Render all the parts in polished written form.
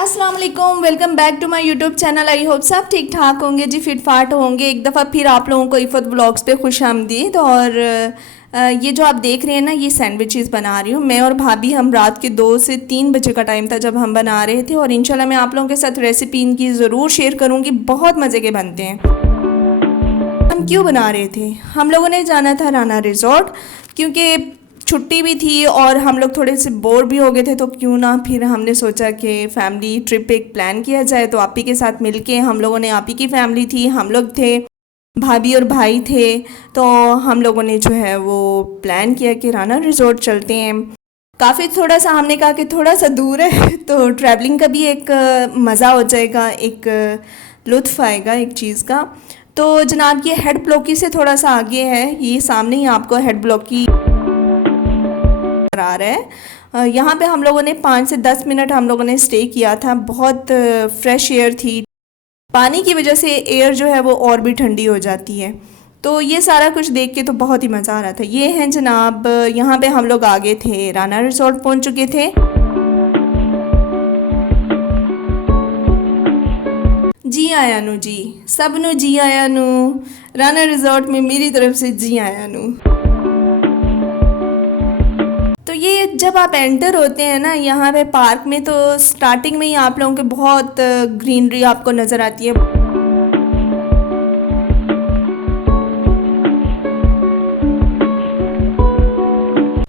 अस्सलाम वालेकुम, welcome back to my YouTube channel. I hope सब ठीक ठाक होंगे जी, फिट फाट होंगे। एक दफ़ा फिर आप लोगों को इफ़त व्लॉग्स पे खुश आमदीद। और ये जो आप देख रहे हैं ना, ये सैंडविचेस बना रही हूँ मैं और भाभी। हम रात के 2 से 3 बजे का टाइम था जब हम बना रहे थे, और इंशाल्लाह मैं आप लोगों के साथ रेसिपी इनकी ज़रूर शेयर करूँगी। बहुत मज़े के बनते हैं। हम क्यों बना रहे थे, हम लोगों ने जाना था राना रिजॉर्ट, क्योंकि छुट्टी भी थी और हम लोग थोड़े से बोर भी हो गए थे। तो क्यों ना फिर हमने सोचा कि फैमिली ट्रिप एक प्लान किया जाए। तो आप ही के साथ मिलके हम लोगों ने, आप ही की फैमिली थी, हम लोग थे, भाभी और भाई थे, तो हम लोगों ने जो है वो प्लान किया कि राना रिजॉर्ट चलते हैं। काफ़ी थोड़ा सा हमने कहा कि थोड़ा सा दूर है तो ट्रैवलिंग का भी एक मज़ा हो जाएगा, एक लुत्फ़ आएगा एक चीज़ का। तो जनाब ये हेड ब्लॉकी से थोड़ा सा आगे है, ये सामने ही आपको हेड ब्लॉकी आ रहा है। यहाँ पे हम लोगों ने 5 से 10 मिनट हम लोगों ने स्टे किया था। बहुत फ्रेश एयर थी, पानी की वजह से एयर जो है वो और भी ठंडी हो जाती है। तो ये सारा कुछ देख के तो बहुत ही मज़ा आ रहा था। ये हैं जनाब, यहाँ पे हम लोग आगे थे, राना रिजॉर्ट पहुँच चुके थे। जी आया नू जी, सब नू जी आया नू, राना रिजॉर्ट में मेरी तरफ से जी आया नू। तो ये जब आप एंटर होते हैं ना यहाँ पे पार्क में, तो स्टार्टिंग में ही आप लोगों के बहुत ग्रीनरी आपको नज़र आती है।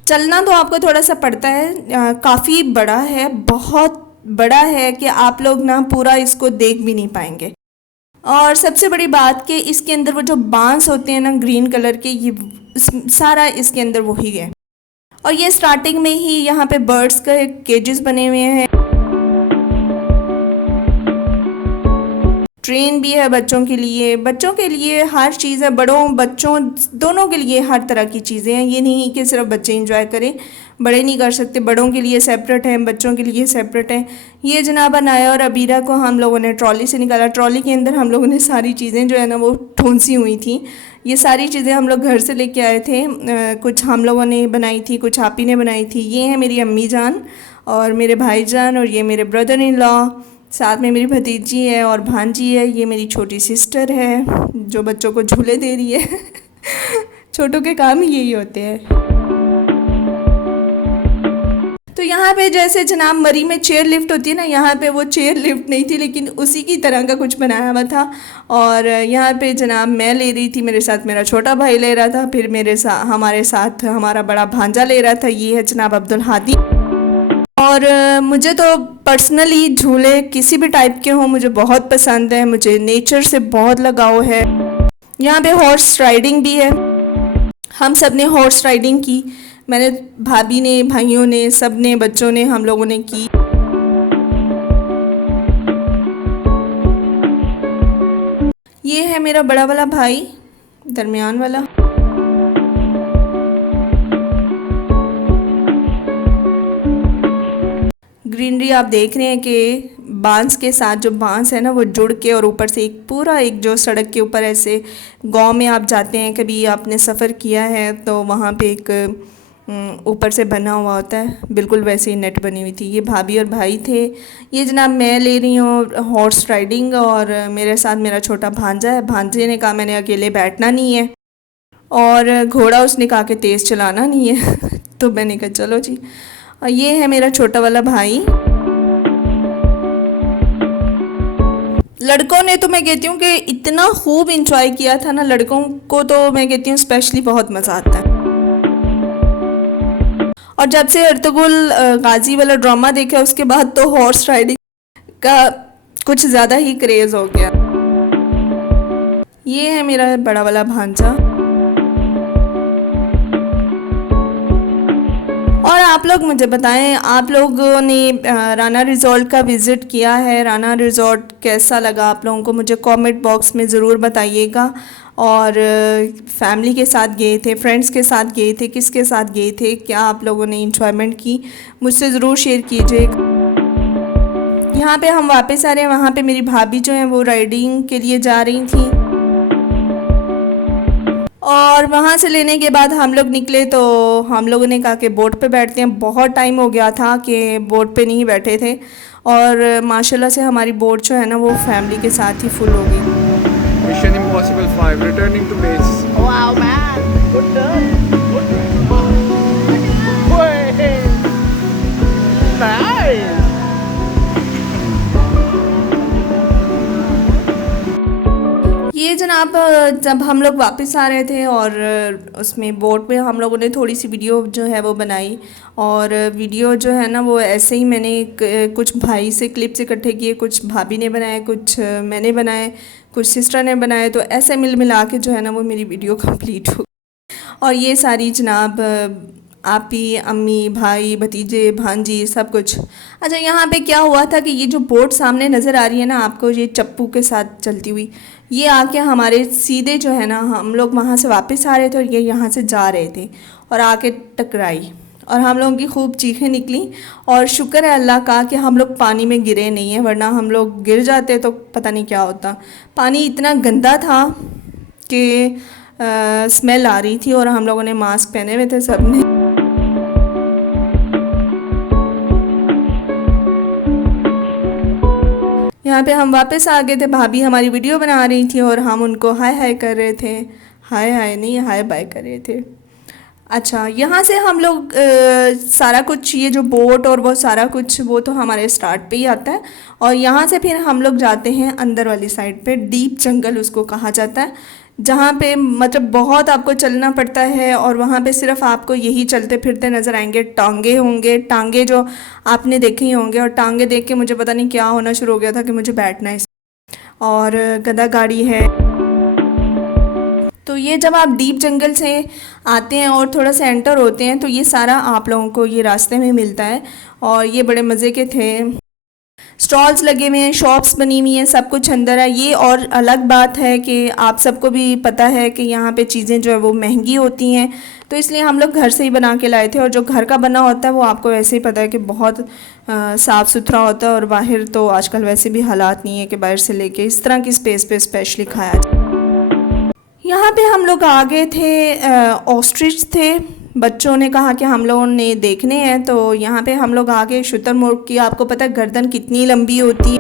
चलना तो आपको थोड़ा सा पड़ता है, काफ़ी बड़ा है, बहुत बड़ा है कि आप लोग ना पूरा इसको देख भी नहीं पाएंगे। और सबसे बड़ी बात कि इसके अंदर वो जो बांस होते हैं ना ग्रीन कलर के, ये सारा इसके अंदर वही है। और ये स्टार्टिंग में ही यहाँ पे बर्ड्स का केजेस बने हुए हैं, ट्रेन भी है बच्चों के लिए हर चीज़ है, बड़ों बच्चों दोनों के लिए हर तरह की चीज़ें हैं। ये नहीं कि सिर्फ बच्चे इंजॉय करें, बड़े नहीं कर सकते, बड़ों के लिए सेपरेट है, बच्चों के लिए सेपरेट है। ये जनाब अनाया और अबीरा को हम लोगों ने ट्रॉली से निकाला। ट्रॉली के अंदर हम लोगों ने सारी चीज़ें जो है ना वो ठूंसी हुई थी। ये सारी चीज़ें हम लोग घर से लेके आए थे, कुछ हम लोगों ने बनाई थी, कुछ आप ही ने बनाई थी। ये है मेरी अम्मी जान और मेरे भाई जान, और ये मेरे ब्रदर इन लॉ, साथ में मेरी भतीजी है और भांजी है। ये मेरी छोटी सिस्टर है जो बच्चों को झूले दे रही है छोटों के काम ही यही होते हैं। तो यहाँ पे जैसे जनाब मरी में चेयर लिफ्ट होती है ना, यहाँ पे वो चेयर लिफ्ट नहीं थी, लेकिन उसी की तरह का कुछ बनाया हुआ था। और यहाँ पे जनाब मैं ले रही थी, मेरे साथ मेरा छोटा भाई ले रहा था, फिर हमारे साथ हमारा बड़ा भांजा ले रहा था। ये है जनाब अब्दुल हादी। और मुझे तो पर्सनली झूले किसी भी टाइप के हों मुझे बहुत पसंद है, मुझे नेचर से बहुत लगाव है। यहाँ पे हॉर्स राइडिंग भी है, हम सब ने हॉर्स राइडिंग की। मैंने, भाभी ने, भाइयों ने, सब ने, बच्चों ने, हम लोगों ने की। ये है मेरा बड़ा वाला भाई, दरमियान वाला। ग्रीनरी आप देख रहे हैं कि बांस के साथ जो बांस है ना वो जुड़ के, और ऊपर से एक पूरा एक जो सड़क के ऊपर ऐसे गांव में आप जाते हैं, कभी आपने सफ़र किया है तो वहाँ पे एक ऊपर से बना हुआ होता है, बिल्कुल वैसे ही नेट बनी हुई थी। ये भाभी और भाई थे। ये जनाब मैं ले रही हूँ हॉर्स राइडिंग, और मेरे साथ मेरा छोटा भांजा है। भांजे ने कहा मैंने अकेले बैठना नहीं है, और घोड़ा उसने कहा कि तेज़ चलाना नहीं है तो मैंने कहा चलो जी। और ये है मेरा छोटा वाला भाई। लड़कों ने तो मैं कहती हूँ कि इतना खूब इंजॉय किया था ना, लड़कों को तो मैं कहती हूँ स्पेशली बहुत मज़ा आता है। और जब से अर्तुगरुल गाजी वाला ड्रामा देखा उसके बाद तो हॉर्स राइडिंग का कुछ ज़्यादा ही क्रेज़ हो गया। ये है मेरा बड़ा वाला भांजा। और आप लोग मुझे बताएं, आप लोगों ने राना रिजॉर्ट का विज़िट किया है, राना रिजॉर्ट कैसा लगा आप लोगों को, मुझे कमेंट बॉक्स में ज़रूर बताइएगा। और फैमिली के साथ गए थे, फ्रेंड्स के साथ गए थे, किसके साथ गए थे, क्या आप लोगों ने इंजॉयमेंट की, मुझसे ज़रूर शेयर कीजिएगा। यहाँ पे हम वापस आ रहे हैं, वहाँ पे मेरी भाभी जो हैं वो राइडिंग के लिए जा रही थी। और वहाँ से लेने के बाद हम लोग निकले तो हम लोगों ने कहा कि बोट पे बैठते हैं। बहुत टाइम हो गया था कि बोट पे नहीं बैठे थे और माशाल्लाह से हमारी बोट जो है ना वो फैमिली के साथ ही फुल हो गई। Mission Impossible 5, returning to base. Wow, man. Good turn. Good turn. Way. Nice. ये जनाब जब हम लोग वापस आ रहे थे और उसमें बोट पे हम लोगों ने थोड़ी सी वीडियो जो है वो बनाई। और वीडियो जो है ना वो ऐसे ही मैंने कुछ भाई से क्लिप्स इकट्ठे किए, कुछ भाभी ने बनाए, कुछ मैंने बनाए, कुछ सिस्टर ने बनाए। तो ऐसे मिल मिला के जो है ना वो मेरी वीडियो कंप्लीट हो। और ये सारी जनाब आपी, अम्मी, भाई, भतीजे, भांजी सब कुछ। अच्छा, यहाँ पे क्या हुआ था कि ये जो बोट सामने नज़र आ रही है ना आपको, ये चप्पू के साथ चलती हुई, ये आके हमारे सीधे जो है ना, हम लोग वहाँ से वापस आ रहे थे और ये यहाँ से जा रहे थे और आके टकराई और हम लोगों की खूब चीखें निकली। और शुक्र है अल्लाह का कि हम लोग पानी में गिरे नहीं हैं, वरना हम लोग गिर जाते तो पता नहीं क्या होता। पानी इतना गंदा था कि स्मेल आ रही थी और हम लोगों ने मास्क पहने हुए थे सब ने। यहाँ पे हम वापस आ गए थे, भाभी हमारी वीडियो बना रही थी और हम उनको हाय हाय कर रहे थे। हाय हाय नहीं, हाय बाय कर रहे थे। अच्छा, यहाँ से हम लोग सारा कुछ, ये जो बोट और वो सारा कुछ वो तो हमारे स्टार्ट पे ही आता है। और यहाँ से फिर हम लोग जाते हैं अंदर वाली साइड पे, डीप जंगल उसको कहा जाता है, जहाँ पे मतलब बहुत आपको चलना पड़ता है। और वहाँ पे सिर्फ आपको यही चलते फिरते नज़र आएंगे। टांगे होंगे, टांगे जो आपने देखे ही होंगे। और टांगे देख के मुझे पता नहीं क्या होना शुरू हो गया था कि मुझे बैठना है। और गधा गाड़ी है। तो ये जब आप डीप जंगल से आते हैं और थोड़ा सा एंटर होते हैं तो ये सारा आप लोगों को ये रास्ते में मिलता है। और ये बड़े मज़े के थे, स्टॉल्स लगे हुए हैं, शॉप्स बनी हुई हैं, सब कुछ अंदर है। ये और अलग बात है कि आप सबको भी पता है कि यहाँ पे चीज़ें जो है वो महंगी होती हैं, तो इसलिए हम लोग घर से ही बना के लाए थे। और जो घर का बना होता है वो आपको वैसे ही पता है कि बहुत साफ़ सुथरा होता है। और बाहर तो आजकल वैसे भी हालात नहीं है कि बाहर से लेके इस तरह की स्पेस पे स्पेशली खाया जाए। यहाँ पे हम लोग आ गए थे, ऑस्ट्रिच थे। बच्चों ने कहा कि हम लोगों ने देखने हैं, तो यहाँ पे हम लोग आ गए। शुतुरमुर्ग की आपको पता है गर्दन कितनी लंबी होती है।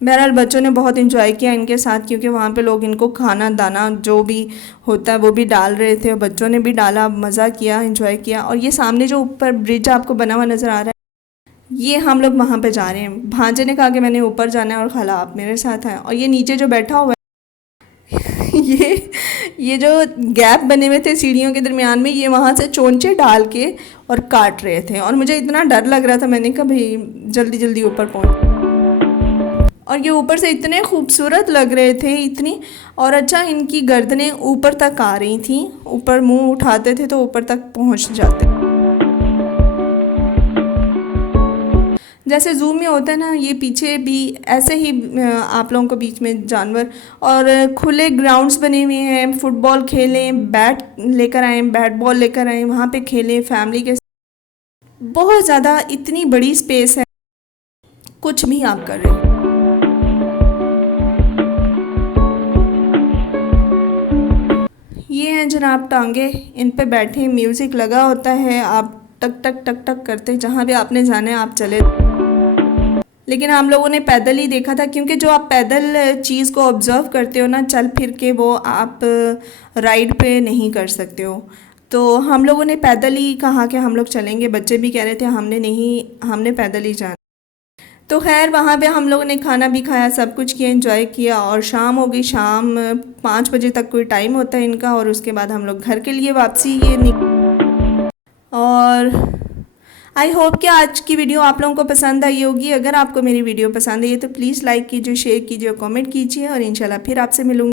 बहरहाल बच्चों ने बहुत इंजॉय किया इनके साथ, क्योंकि वहाँ पे लोग इनको खाना दाना जो भी होता है वो भी डाल रहे थे और बच्चों ने भी डाला, मज़ा किया, इंजॉय किया। और ये सामने जो ऊपर ब्रिज आपको बना हुआ नज़र आ रहा है, ये हम लोग वहाँ पे जा रहे हैं। भांजे ने कहा कि मैंने ऊपर जाना है और खाला आप मेरे साथ हैं। और ये नीचे जो बैठा हुआ है ये जो गैप बने हुए थे सीढ़ियों के दरमियान में, ये वहाँ से चोंचे डाल के और काट रहे थे। और मुझे इतना डर लग रहा था, मैंने कहा भाई जल्दी जल्दी ऊपर पहुँच। और ये ऊपर से इतने खूबसूरत लग रहे थे, इतनी। और अच्छा, इनकी गर्दनें ऊपर तक आ रही थी, ऊपर मुंह उठाते थे तो ऊपर तक पहुँच जाते। जैसे जू में होता है ना, ये पीछे भी ऐसे ही आप लोगों को बीच में जानवर। और खुले ग्राउंड्स बने हुए हैं, फुटबॉल खेलें, बैट लेकर आएँ, बैट बॉल लेकर आएँ, वहाँ पे खेलें फैमिली के साथ। बहुत ज़्यादा इतनी बड़ी स्पेस है, कुछ भी आप कर रहे हैं। ये हैं जनाब टांगे, इन पे बैठे, म्यूज़िक लगा होता है, आप टक टक टक टक करते जहाँ भी आपने जाना है आप चले। लेकिन हम लोगों ने पैदल ही देखा था, क्योंकि जो आप पैदल चीज़ को ऑब्ज़र्व करते हो ना चल फिर के, वो आप राइड पे नहीं कर सकते हो। तो हम लोगों ने पैदल ही कहा कि हम लोग चलेंगे। बच्चे भी कह रहे थे हमने नहीं, हमने पैदल ही जाना। तो खैर वहाँ पे हम लोगों ने खाना भी खाया, सब कुछ किया, एंजॉय किया। और शाम हो गई, शाम 5 बजे तक कोई टाइम होता है इनका। और उसके बाद हम लोग घर के लिए वापसी ये और आई होप कि आज की वीडियो आप लोगों को पसंद आई होगी। अगर आपको मेरी वीडियो पसंद आई है तो प्लीज़ लाइक कीजिए, शेयर कीजिए, कमेंट कीजिए। और इंशाल्लाह फिर आपसे मिलूँगी।